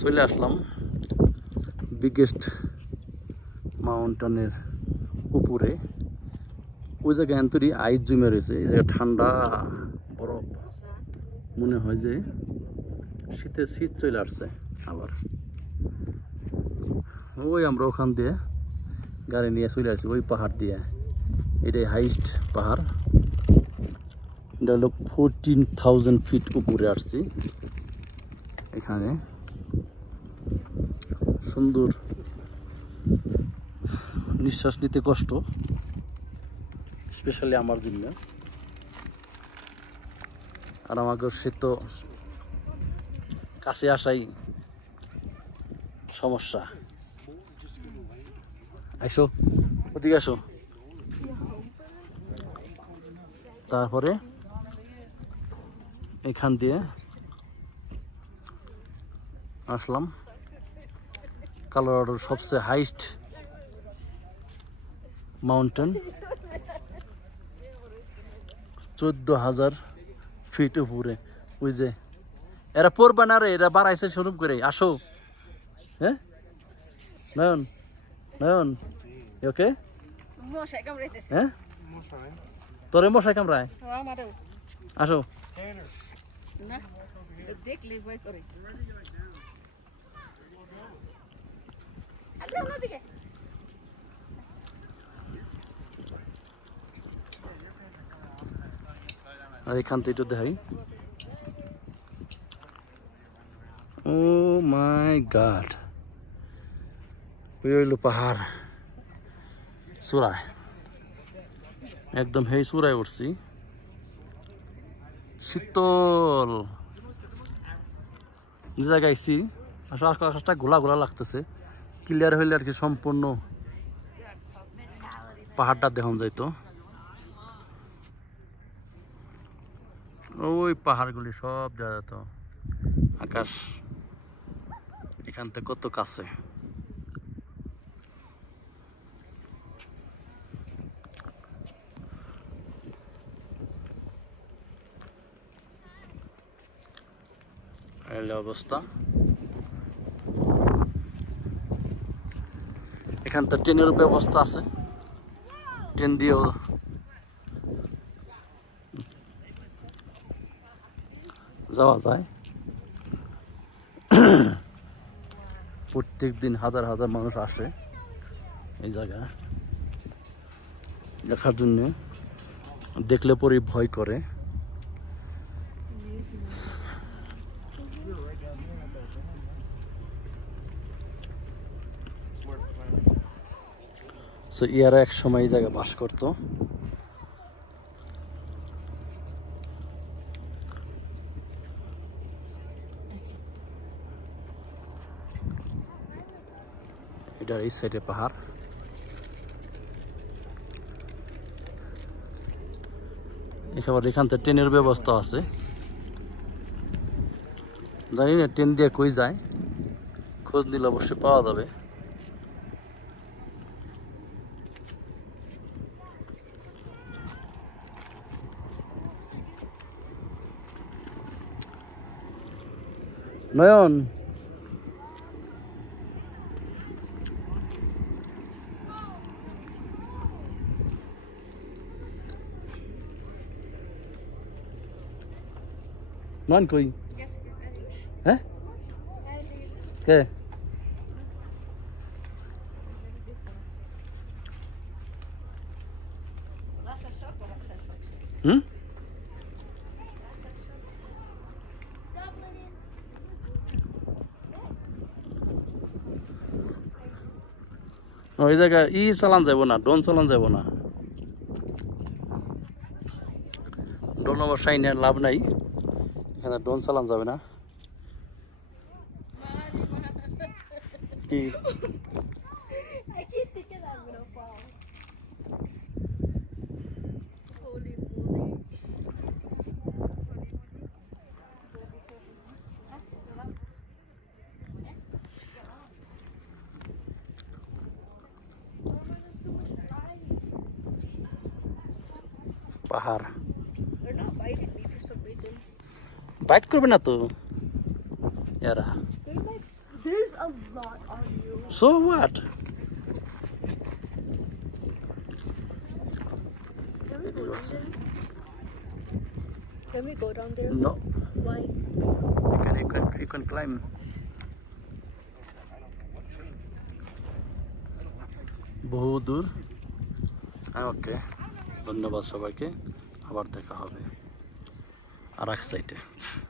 চলে আসলাম বিগেস্ট মাউন্টেনের উপরে। ওই জায়গায় এন্তরি আইস জমে রয়েছে, এই জায়গায় ঠান্ডা বরফ, মনে হয় যে শীতের শীত চলে আসছে আবার। ওই আমরা ওখান দিয়ে গাড়ি নিয়ে চলে আসছি ওই পাহাড় দিয়ে। এটাই হাইস্ট পাহাড়, এটা হলো 14,000 ফিট উপরে আসছি। এখানে সুন্দর, নিঃশ্বাস নিতে কষ্ট, স্পেশালি আমার জন্য। আর আমাকে সে তো কাছে আসাই সমস্যা। আসো, ওদিকে আসো। তারপরে এখান দিয়ে আসলাম কলোরাডোর সবচেয়ে হাইস্ট মাউন্টেন, 14,000 ফিট উপরে। ওই যে এরা পড়বে না রে, এরা বাড়াইছে শুরু করে। আসো, হ্যাঁ নয়ন, নয়ন ওকে, হ্যাঁ তোরে মশাই কামড়ায়। আসো, দেখলে ভয় করে। এখান থেকে একটু দেখাই। ও মাই গড, ওই হইল পাহাড় চূড়ায়, একদম হেই চূড়ায় উঠছি। শীতল যে জায়গায় আইছি, আসলে আকাশটা গোলা গোলা লাগতেছে। ক্লিয়ার হইলে আর কি সম্পূর্ণ পাহাড়টা দেখুন যাইতো। ওই পাহাড়গুলি সব দেখা যেত, আকাশ এখান থেকে কত কাছে। এই অবস্থা। এখানটা ট্রেনের ব্যবস্থা আছে, ট্রেন দিয়েও যাওয়া যায়। প্রত্যেক দিন হাজার হাজার মানুষ আসে এই জায়গা দেখার জন্য, দেখলে পরে ভয় করে। সো ইয়ারা এক সময় এই জায়গায় বাস করতো। এটার এই সাইডে পাহাড়। একেবারে এখান থেকে ট্রেনের ব্যবস্থা আছে, জানি না ট্রেন দিয়ে কই যায়, খোঁজ নিলে অবশ্যই পাওয়া যাবে। নয়ন, নয়ন কই? হ্যাঁ কে? হুম, ওই জায়গায় চালান যাব না, ড্রোন চালান যাব না। ড্রোন অবশ্যই লাভ নাই, এখানে ড্রোন চালান যাবে না। কি পাহাড় বাইট করবে না তো। এরা There's a lot on you. So what? Can we go down there? Can we go down there? No, Why? you can climb. বহু দূর। ওকে, ধন্যবাদ সবাইকে, আবার দেখা হবে আর এক সাইডে।